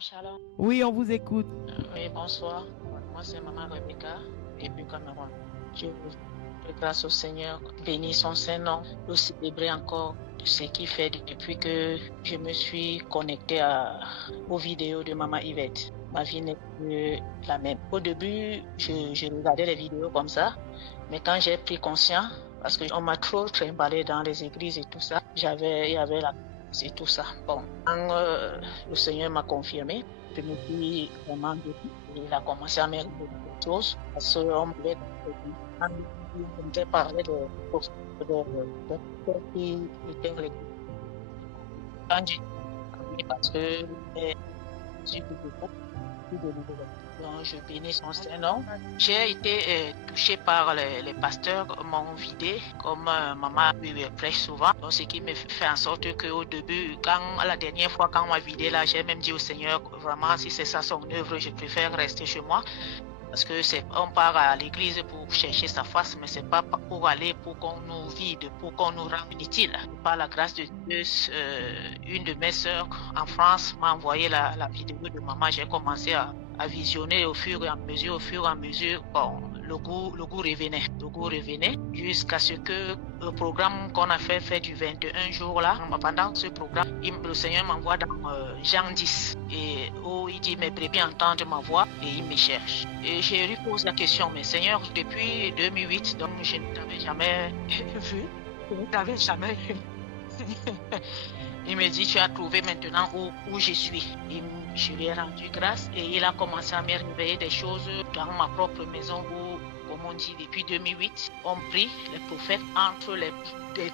Shalom, shalom. Oui, on vous écoute. Oui, bonsoir. Moi, c'est Maman Rebecca, depuis Cameroun. Je grâce au Seigneur, bénis son Saint-Nom, le célébrer encore ce qu'il fait depuis que je me suis connectée aux vidéos de Maman Yvette. Ma vie n'est plus la même. Au début, je regardais les vidéos comme ça, mais quand j'ai pris conscience, parce qu'on m'a trop trimballé dans les églises et tout ça, il y avait la et tout ça. Bon, quand le Seigneur m'a confirmé, je me suis vraiment guérie. Il a commencé à me révéler des choses parce qu'on m'avait parlé de qui étaient les quand j'ai parce que j'ai donc je bénis son Saint-Nom. J'ai été touchée par les pasteurs m'ont vidé comme maman me prêche souvent. Donc ce qui me fait en sorte qu'au début, la dernière fois quand on m'a vidé là, j'ai même dit au Seigneur, vraiment si c'est ça son œuvre, je préfère rester chez moi. Parce que on part à l'église pour chercher sa face, mais c'est pas pour aller pour qu'on nous vide, pour qu'on nous rende inutile. Par la grâce de Dieu, une de mes sœurs en France m'a envoyé la vidéo de maman. J'ai commencé à visionner au fur et à mesure. Bon, le goût revenait jusqu'à ce que le programme qu'on a fait du 21 jours là, pendant ce programme, le Seigneur m'envoie dans Jean 10 et où il dit mes brebis entendent ma voix et il me cherche. Et j'ai lui posé la question, mais Seigneur, depuis 2008, donc je ne t'avais jamais vu, je ne t'avais jamais vu. Il me dit, tu as trouvé maintenant où je suis. Je lui ai rendu grâce et il a commencé à me réveiller des choses dans ma propre maison où, comme on dit, depuis 2008, on prie, les prophètes entre les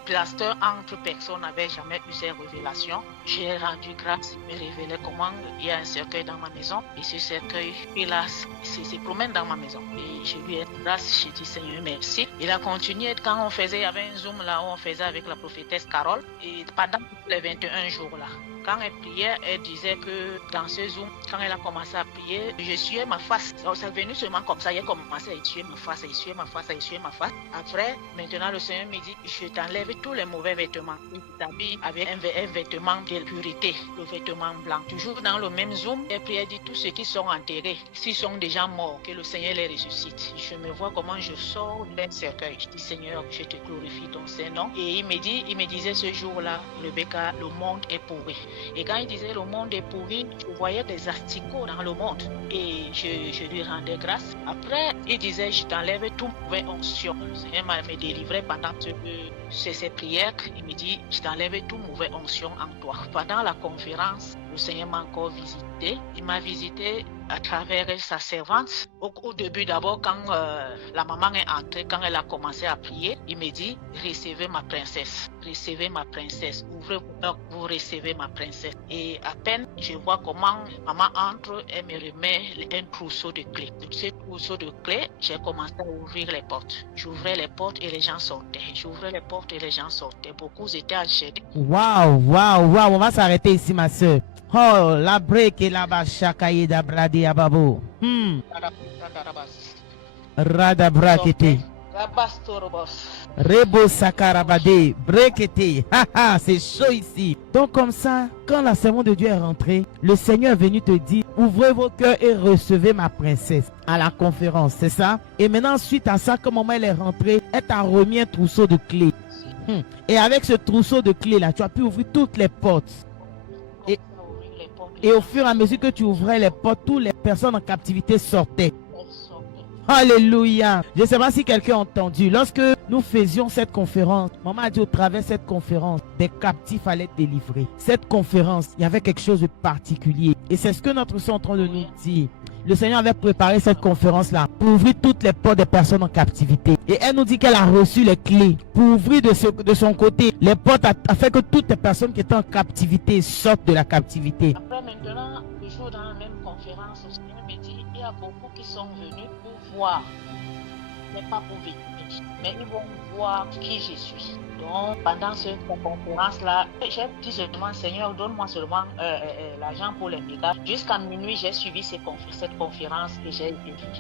pasteurs, entre personnes n'avaient jamais eu ces révélations. J'ai rendu grâce, il me révélait comment il y a un cercueil dans ma maison et ce cercueil, hélas, se promène dans ma maison. Et je lui ai rendu grâce, j'ai dit Seigneur merci. Il a continué quand on faisait, il y avait un zoom là où on faisait avec la prophétesse Carole et pendant les 21 jours là. Quand elle priait, elle disait que dans ce zoom, quand elle a commencé à prier, je suais ma face. Donc c'est venu seulement comme ça, elle a commencé à essuyer ma face, à essuyer ma face, à essuyer ma face. Après, maintenant le Seigneur me dit, je t'enlève tous les mauvais vêtements. Il t'habille avec un vêtement de purité, le vêtement blanc. Toujours dans le même zoom, elle prie, elle dit tous ceux qui sont enterrés, s'ils sont déjà morts, que le Seigneur les ressuscite. Je me vois comment je sors d'un cercueil. Je dis Seigneur, je te glorifie ton Saint-Nom. Et il me disait ce jour-là, Rebecca, le monde est pourri. Et quand il disait le monde est pourri, je voyais des asticots dans le monde. Et je lui rendais grâce. Après, il disait, je t'enlève toute mauvaise onction. Le Seigneur m'a délivré pendant ces prières. Il me dit, je t'enlève toute mauvaise onction en toi. Pendant la conférence, le Seigneur m'a encore visité. Il m'a visité à travers sa servante. Au début, d'abord, quand la maman est entrée, quand elle a commencé à prier, il me dit, recevez ma princesse. Recevez ma princesse. Ouvrez vos portes, vous recevez ma princesse. Et à peine, je vois comment maman entre, elle me remet un trousseau de clés. De ce trousseau de clés, j'ai commencé à ouvrir les portes. J'ouvrais les portes et les gens sortaient. J'ouvrais les portes et les gens sortaient. Beaucoup étaient enchaînés. Waouh, waouh, waouh. On va s'arrêter ici, ma soeur. Oh, la break et la bachakaye da bradi ababo. Radabrakete. Rebo sakarabade. Brekete. Haha, c'est chaud ici. Donc comme ça, quand la servante de Dieu est rentrée, le Seigneur est venu te dire, ouvrez vos cœurs et recevez ma princesse à la conférence, c'est ça? Et maintenant, suite à ça, comme maman elle est rentrée, elle t'a remis un trousseau de clés. Et avec ce trousseau de clés là, tu as pu ouvrir toutes les portes. Et au fur et à mesure que tu ouvrais les portes, toutes les personnes en captivité sortaient. Alléluia. Je ne sais pas si quelqu'un a entendu. Lorsque nous faisions cette conférence, maman a dit au travers de cette conférence, des captifs allaient être délivrés. Cette conférence, il y avait quelque chose de particulier. Et c'est ce que notre soeur est en train de nous dire. Le Seigneur avait préparé cette conférence-là pour ouvrir toutes les portes des personnes en captivité. Et elle nous dit qu'elle a reçu les clés pour ouvrir de son côté les portes afin que toutes les personnes qui étaient en captivité sortent de la captivité. Après maintenant, toujours dans la même conférence, le Seigneur me dit, il y a beaucoup qui sont venus pour voir, mais pas pour venir, mais ils vont voir qui je suis. Donc, pendant cette conférence-là, j'ai dit seulement, Seigneur, donne-moi seulement l'argent pour les mégas. Jusqu'à minuit, j'ai suivi cette conférence et j'ai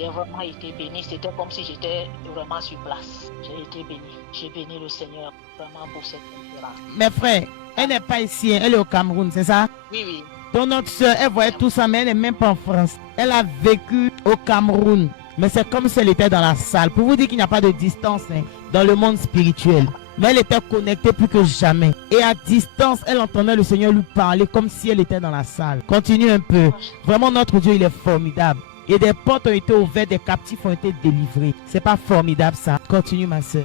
vraiment été béni. C'était comme si j'étais vraiment sur place. J'ai été béni. J'ai béni le Seigneur vraiment pour cette conférence. Mes frères, elle n'est pas ici, elle est au Cameroun, c'est ça? Oui, oui. Donc notre soeur, elle voyait tout ça, mais elle n'est même pas en France. Elle a vécu au Cameroun. Mais c'est comme si elle était dans la salle. Pour vous dire qu'il n'y a pas de distance dans le monde spirituel. Mais elle était connectée plus que jamais. Et à distance, elle entendait le Seigneur lui parler comme si elle était dans la salle. Continue un peu. Vraiment, notre Dieu, il est formidable. Et des portes ont été ouvertes, des captifs ont été délivrés. C'est pas formidable ça. Continue ma soeur.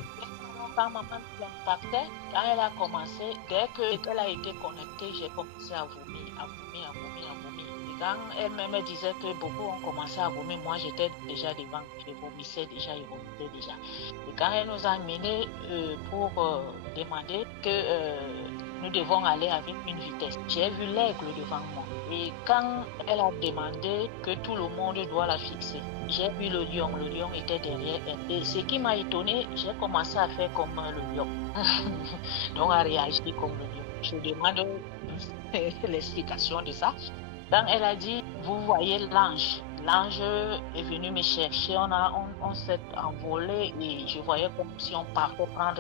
Quand maman l'impactait, quand elle a commencé, dès qu'elle a été connectée, j'ai commencé à vomir, à vomir, à vomir, à vomir. Et quand elle me disait que beaucoup ont commencé à vomir, moi j'étais déjà devant, je vomissais déjà, je vomissais déjà. Et quand elle nous a amenés pour demander que nous devons aller avec une vitesse, j'ai vu l'aigle devant moi. Et quand elle a demandé que tout le monde doit la fixer, j'ai vu le lion était derrière elle. Et ce qui m'a étonné, j'ai commencé à faire comme le lion. Donc à réagir comme le lion. Je demande l'explication de ça. Quand elle a dit, vous voyez l'ange. L'ange est venu me chercher, on s'est envolé et je voyais comme si on partait prendre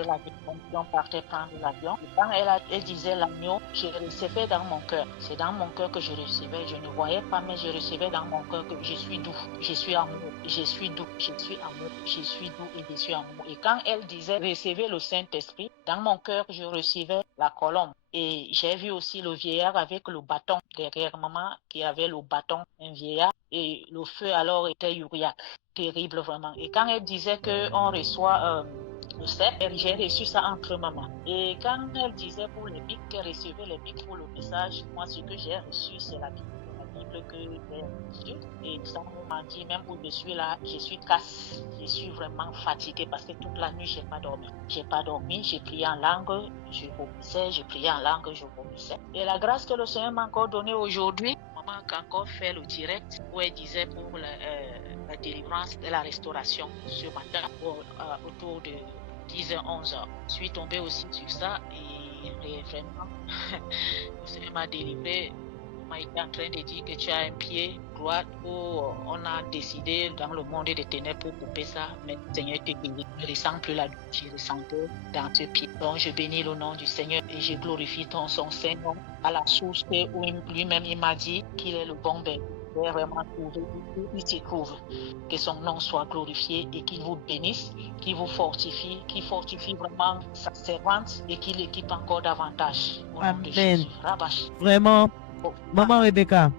l'avion. Quand elle disait l'agneau, je recevais dans mon cœur. C'est dans mon cœur que je recevais. Je ne voyais pas, mais je recevais dans mon cœur que je suis doux, je suis amour, je suis doux, je suis amour, je suis doux et je suis amour. Et quand elle disait recevez le Saint-Esprit, dans mon cœur, je recevais la colombe. Et j'ai vu aussi le vieillard avec le bâton derrière maman qui avait le bâton, un vieillard. Et le feu alors était uriaque, terrible vraiment. Et quand elle disait qu'on reçoit le cercle, j'ai reçu ça entre maman. Et quand elle disait pour les bics, qu'elle recevait les bics pour le message, moi ce que j'ai reçu c'est la Bible. Que j'ai reçue. Et ça m'a dit, même où je suis là, je suis casse, je suis vraiment fatiguée parce que toute la nuit, j'ai pas dormi. J'ai pas dormi, j'ai prié en langue, je vomissais, j'ai prié en langue, je vomissais. Et la grâce que le Seigneur m'a encore donnée aujourd'hui, maman a encore fait le direct où elle disait pour la délivrance et la restauration ce matin autour de 10h, 11h. Je suis tombée aussi sur ça et vraiment, le Seigneur m'a délivré. On était en train de dire que tu as un pied droit où on a décidé dans le monde des ténèbres pour couper ça, mais le Seigneur te bénit. Je ne ressens plus la douleur, je ressentais dans ce pied. Donc je bénis le nom du Seigneur et je glorifie son Saint-Nom à la source où lui-même il m'a dit qu'il est le bon berger. Il est vraiment trouvé, il se trouve. Que son nom soit glorifié et qu'il vous bénisse, qu'il vous fortifie, qu'il fortifie vraiment sa servante et qu'il l'équipe encore davantage. Au nom de Jésus. Rabash. Vraiment. Maman Rebecca,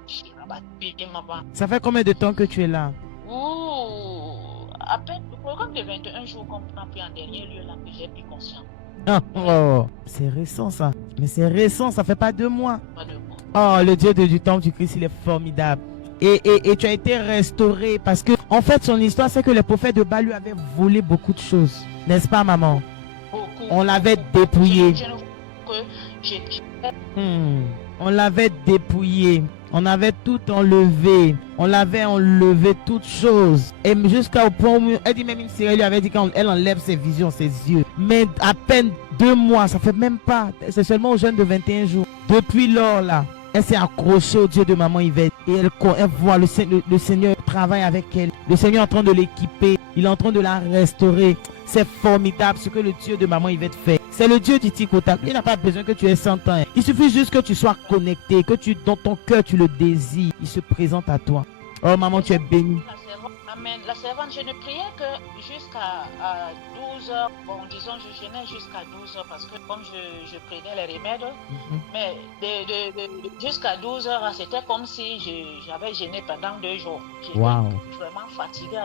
Maman. Ça fait combien de temps que tu es là? À peine le programme de 21 jours qu'on a pris en dernier lieu là que j'ai pris conscience. Oh, c'est récent ça. Mais c'est récent, ça fait pas 2 mois. Pas 2 mois. Oh, le Dieu du temple du Christ, il est formidable. Et tu as été restauré parce que, en fait, son histoire, c'est que les prophètes de Baal lui avaient volé beaucoup de choses. N'est-ce pas, maman? Beaucoup. On l'avait dépouillé. On l'avait dépouillé. On avait tout enlevé. On l'avait enlevé toutes choses. Et jusqu'au point où elle dit même une série lui avait dit qu'elle enlève ses visions, ses yeux. Mais à peine 2 mois, ça fait même pas. C'est seulement au jeune de 21 jours. Depuis lors là, elle s'est accrochée au Dieu de maman Yvette. Et elle voit le Seigneur travaille avec elle. Le Seigneur est en train de l'équiper. Il est en train de la restaurer. C'est formidable ce que le Dieu de maman Yvette fait. C'est le Dieu du tic-au-tac. Il n'a pas besoin que tu aies 100 ans. Il suffit juste que tu sois connecté, que dans ton cœur tu le désires. Il se présente à toi. Oh maman, tu es bénie. Amen. La servante, je ne priais que jusqu'à 12h. Bon, disons, je jeûnais jusqu'à 12h parce que comme je prenais les remèdes, mais jusqu'à 12h, c'était comme si j'avais jeûné pendant 2 jours. J'étais vraiment fatiguée.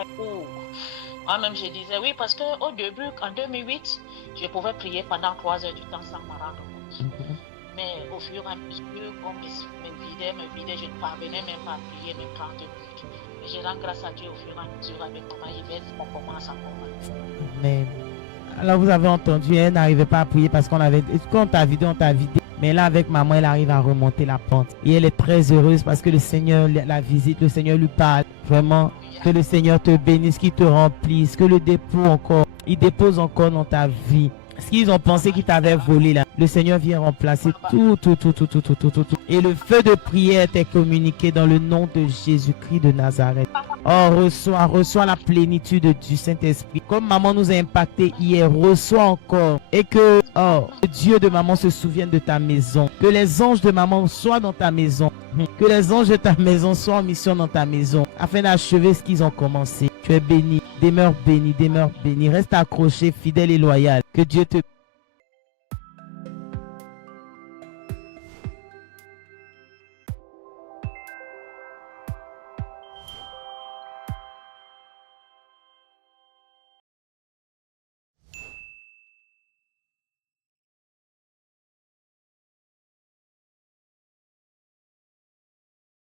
Moi-même, je disais oui, parce qu'au début, en 2008, je pouvais prier pendant 3 heures du temps sans m'en rendre compte. Mais au fur et à mesure, on me vidait, je ne parvenais même pas à prier mes 30 minutes. Et je rends grâce à Dieu au fur et à mesure avec maman Yvette, on commence à comprendre. Amen. Alors vous avez entendu, elle n'arrivait pas à prier parce qu'on t'a vidé, on t'a vidé. Mais là, avec maman, elle arrive à remonter la pente. Et elle est très heureuse parce que le Seigneur la visite, le Seigneur lui parle. Vraiment, que le Seigneur te bénisse, qu'il te remplisse, que il dépose encore dans ta vie. Ce qu'ils ont pensé qu'ils t'avaient volé là, le Seigneur vient remplacer tout. Et le feu de prière t'est communiqué dans le nom de Jésus-Christ de Nazareth. Oh, reçois la plénitude du Saint-Esprit. Comme maman nous a impacté hier, reçois encore. Et que, le Dieu de maman se souvienne de ta maison. Que les anges de maman soient dans ta maison. Que les anges de ta maison soient en mission dans ta maison. Afin d'achever ce qu'ils ont commencé. Tu es béni. Demeure béni, demeure béni. Reste accroché, fidèle et loyal. Que Dieu te